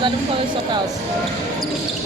Let him close up house.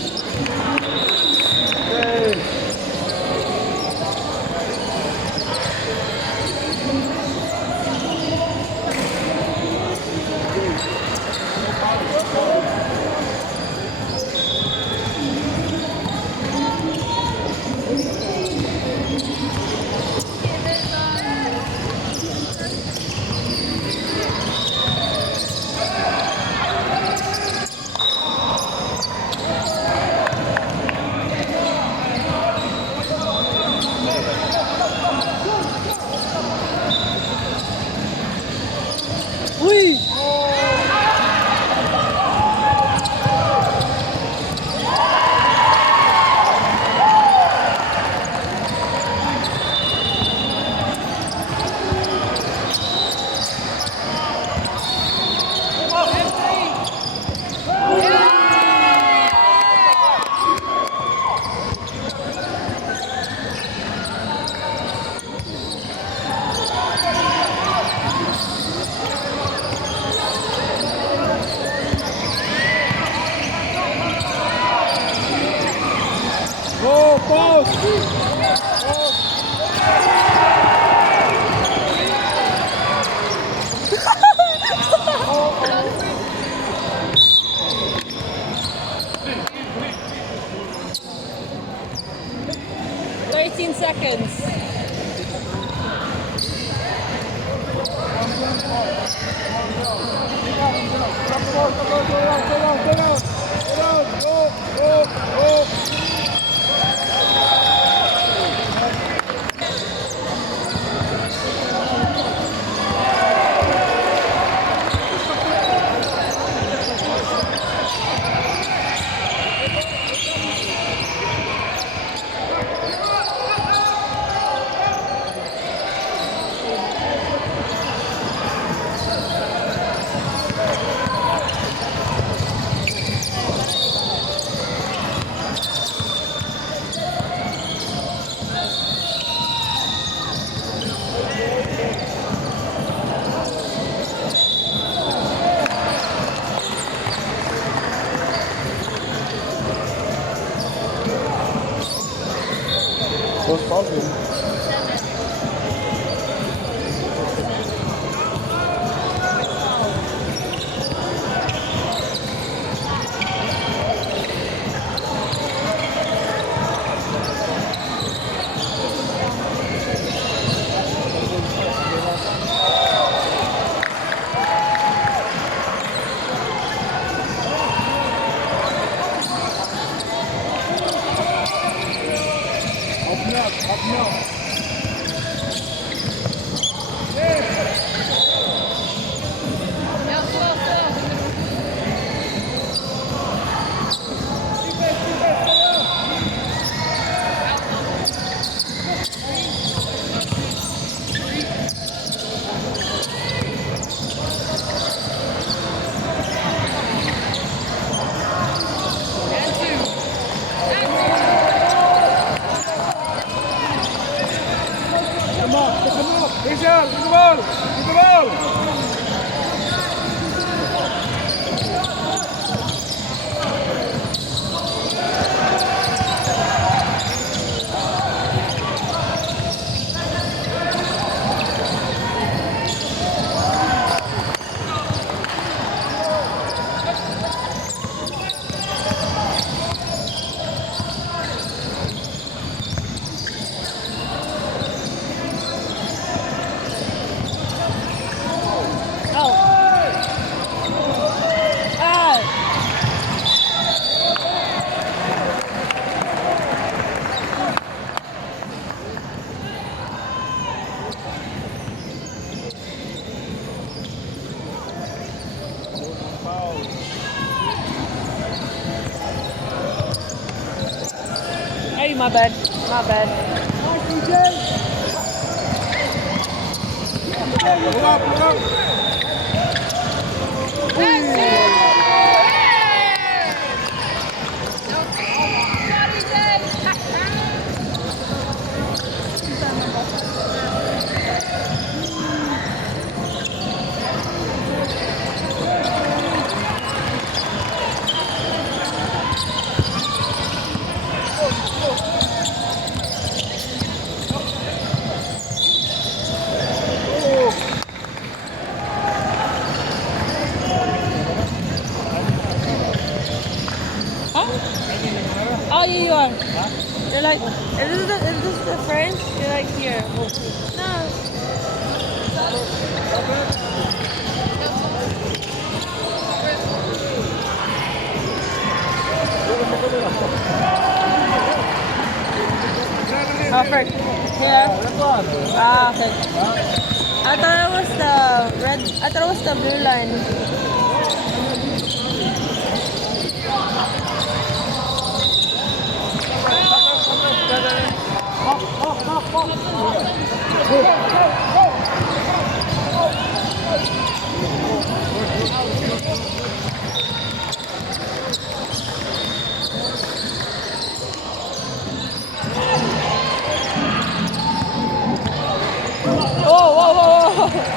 Seconds. Hey, my bad. My bad. Huh? Oh, yeah, you are. You're like, is this the friend? You're like here. No. Oh, friend. Here. Ah, okay. I thought it was the red. I thought it was the blue line. Whoa, whoa, whoa, whoa.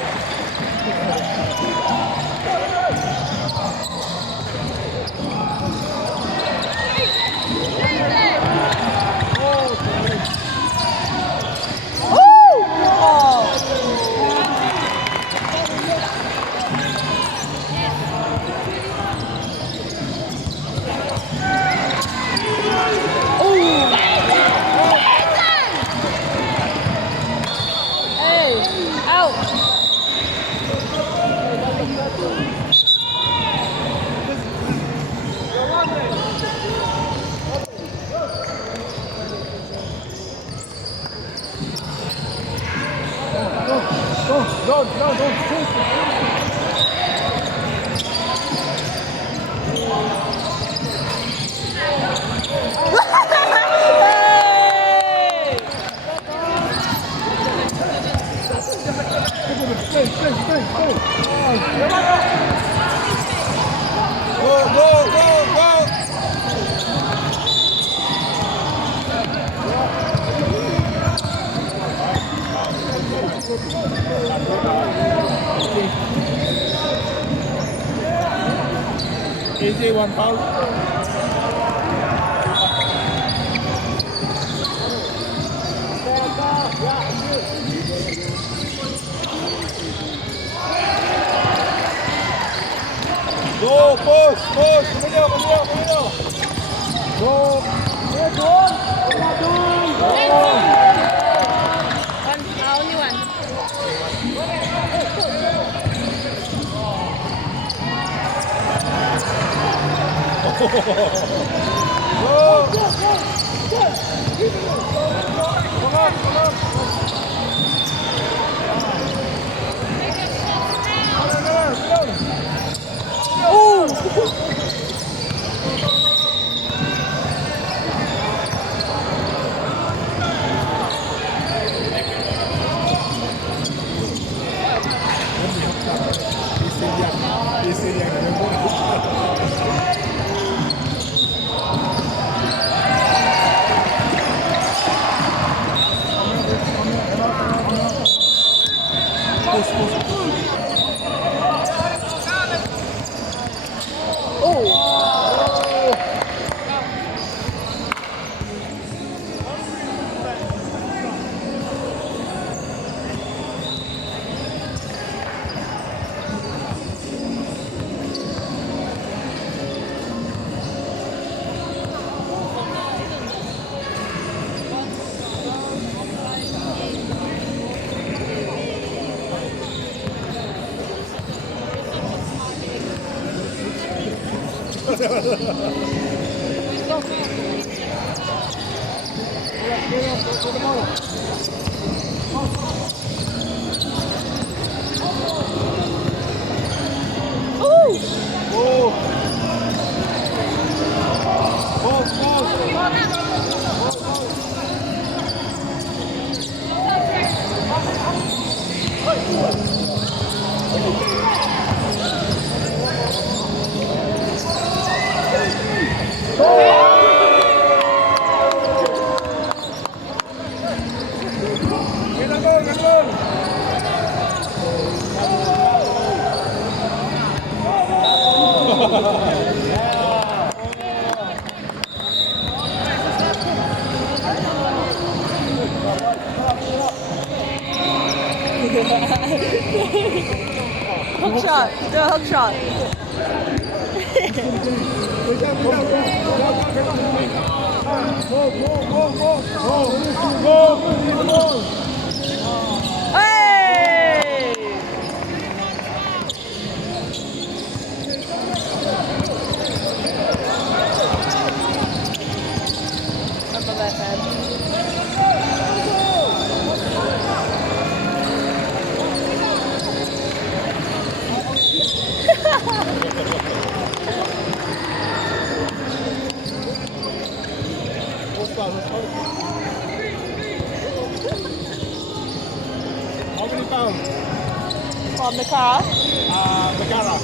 Hey, out. Hey! AJ one foul. Go, push, push. Come Go. Only one. Hook shot. Do a hook shot. Hey! Up the left hand. How many pounds? From the car. Megara.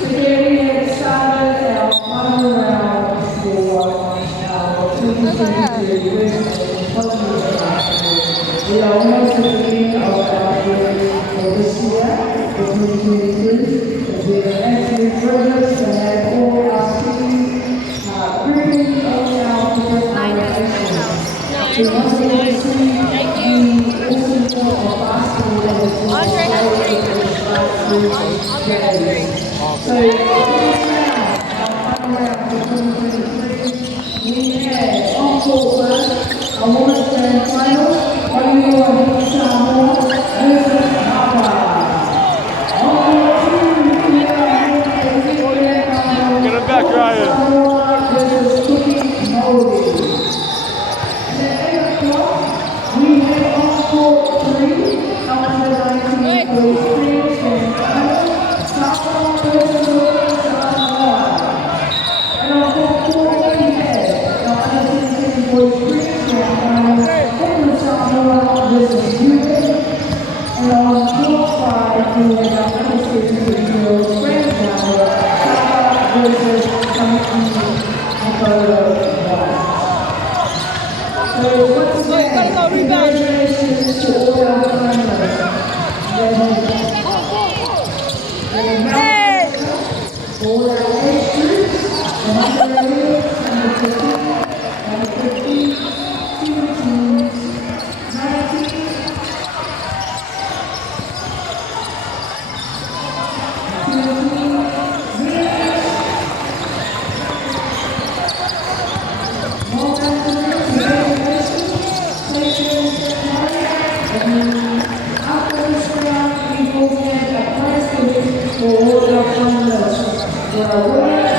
Security excited, final round for our We are almost at the end of our year for this year, for 2023. We are actually privileged to have all our teams bringing all our different organizations. We want to see the awesome form of basketball that has been Andre has played three. over the last 3 Andre has days. three. So, our final round for 2023, we have on court first, a women's grand final, Olivia Samoa versus Papa. On court two, we have a grand final, Get him back, Ryan. Samoa versus Cookie Moldy. At 8 o'clock, we have on court three, number 19 for the Spring grand final, Samoa versus Cookie Samoa. And on court four, we have the under 17 boys Spring grand final, Cookie Samoa versus Cuban. And on court five, we have the under 17 girls grand final, Samoa versus Angola. So once again, congratulations to all our finalists. Hey! All our age groups, the 100 and the 50, and the 50, 17, 19, after this round, we will get a prize list for all our finalists. There are winners,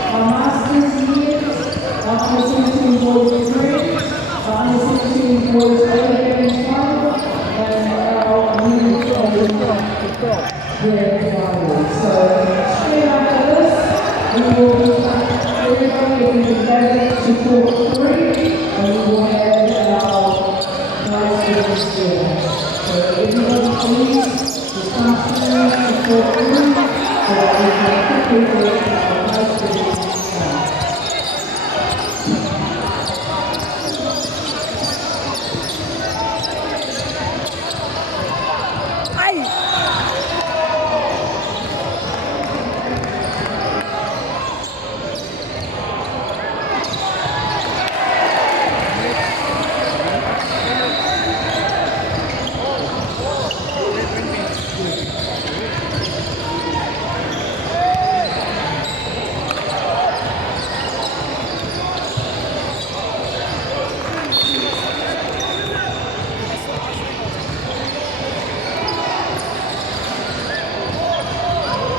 a Masters years, under 17 boys three, under 17 boys grand final, and our new grand final. So straight after this, we will be everybody will be back to court three, and we will have our prize list there. So everybody please, just come to court three, so that we can quickly get our prize list done.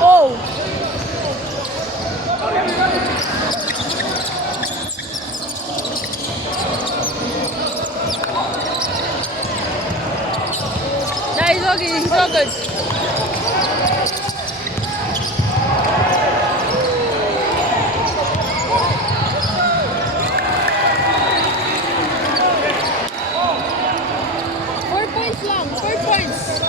Oh! No, he's all good. He's all good. Four points long. 4 points.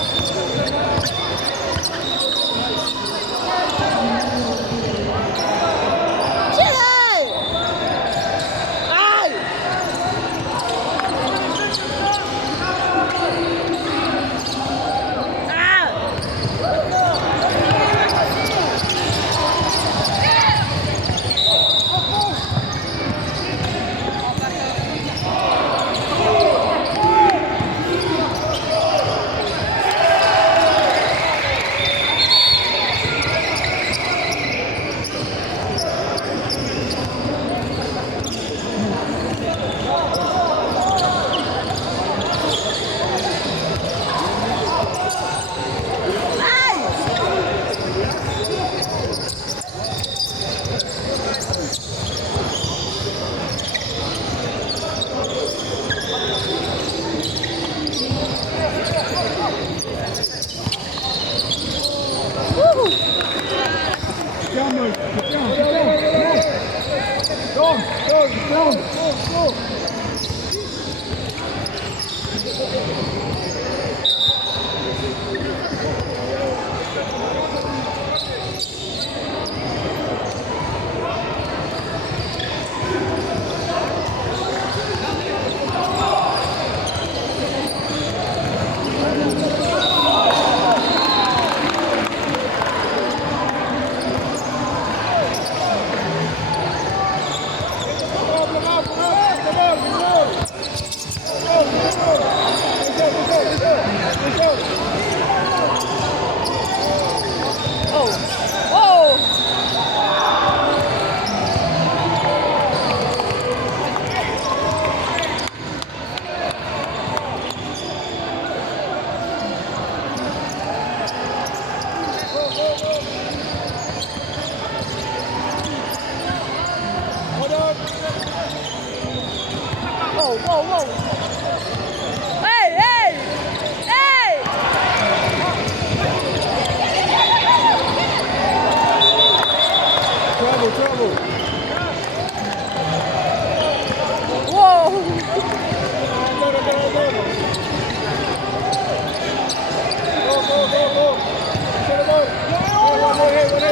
whoa, whoa, whoa. Hey, hey! Hey! Trouble. Whoa! Go. Get the ball. One in. Get the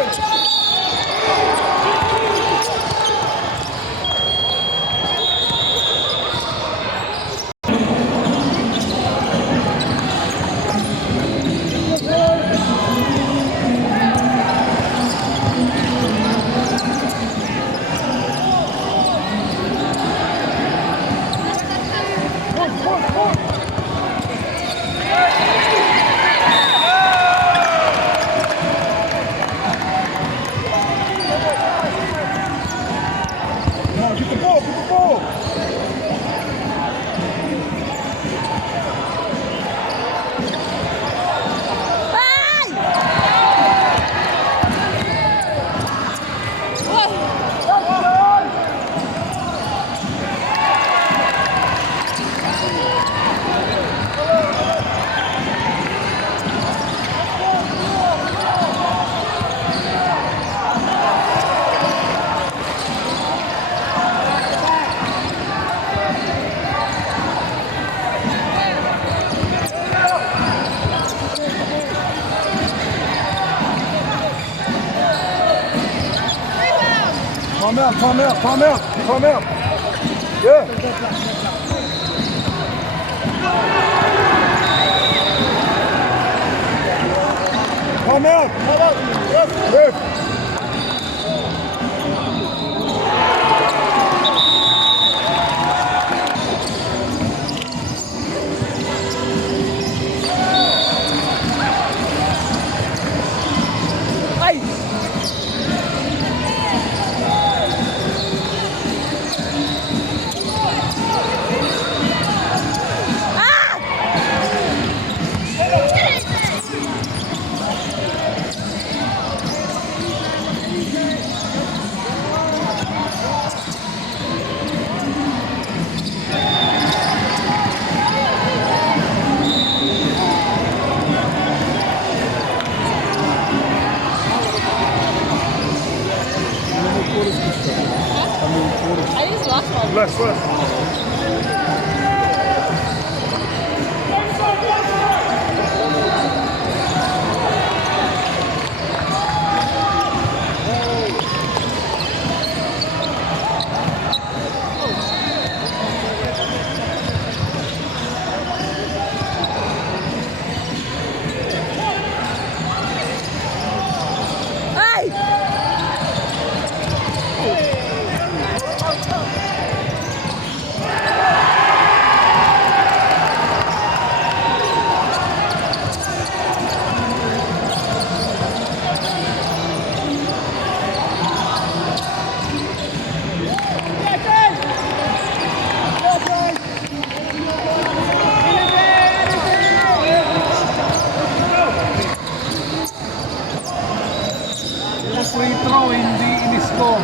ball. Hey! Calm out. Yeah. Calm out. Yes. Hey! I used last one. Less. Hey! Free throw in the score.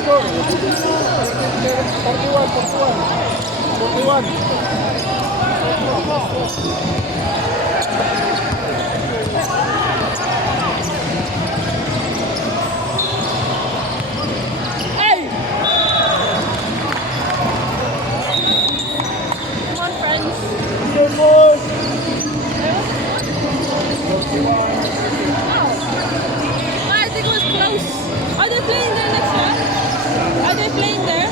Score. 41. Hey! Come on, friends. Good ball. I think it was close. Are they playing there next year? Are they playing there?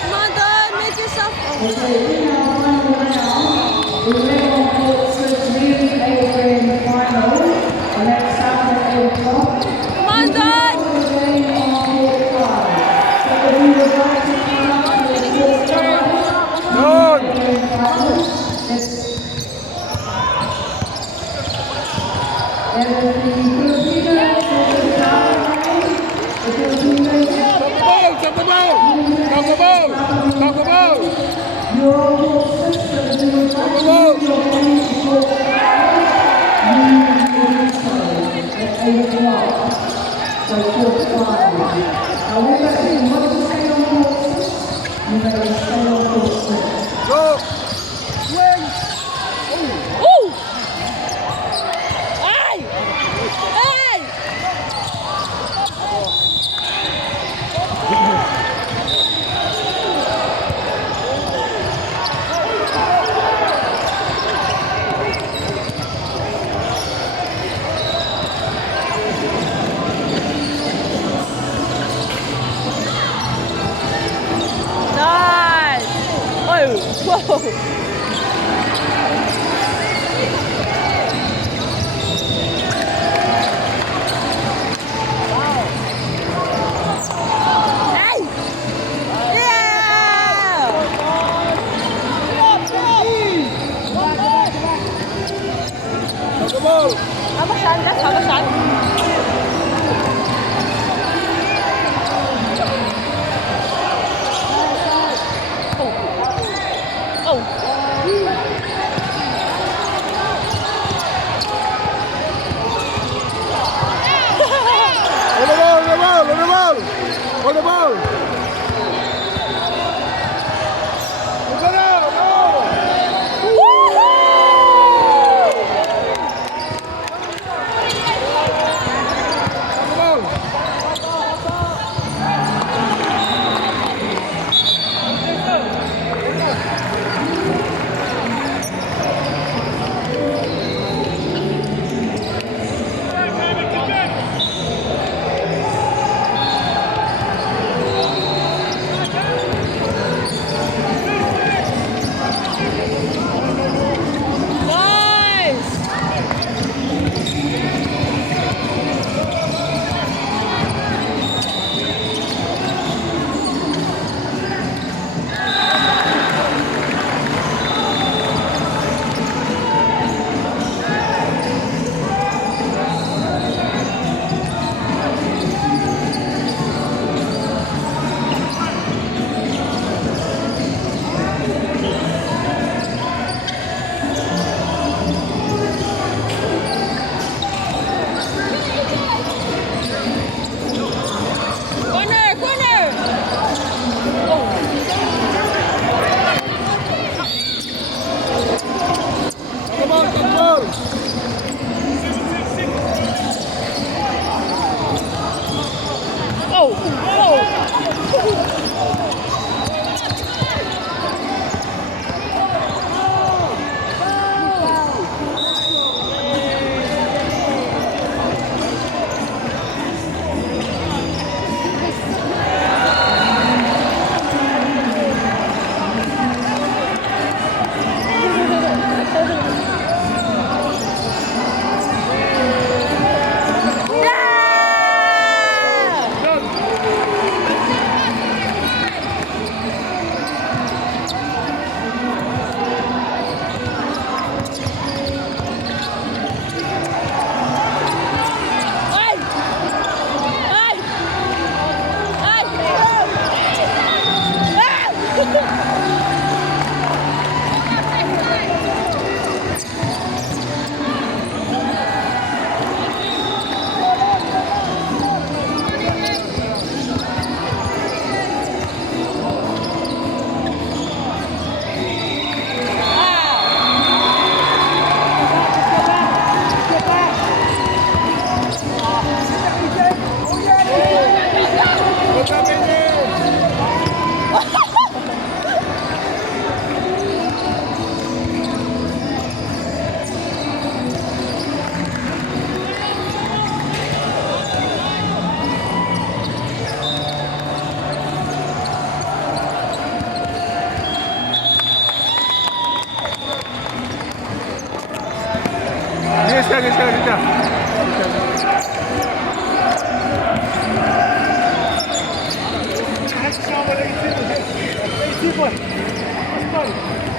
Come on, Don, make yourself. Okay, we have one more now. We play on court 13, A-grade final. And that's Saturday at 8 o'clock. Come on, Don! We're playing on court 5. So if you would like to come up to the court 5, A-grade final, it's and the Filipinos will be starting the Filipinos Talk about. your whole system will not be your own court 5. You will be starting at 8 o'clock. So court 5. Let's have a shot. Oh. On the ball, on the ball, on the ball. On the ball. Look at that, no. On the ball. Nice! Corner! Corner! On the ball, on the ball. Oh! Oh! Ay! Ay! Ay! Look at me there. Geç gel, geç gel, geç gel. Geç gel.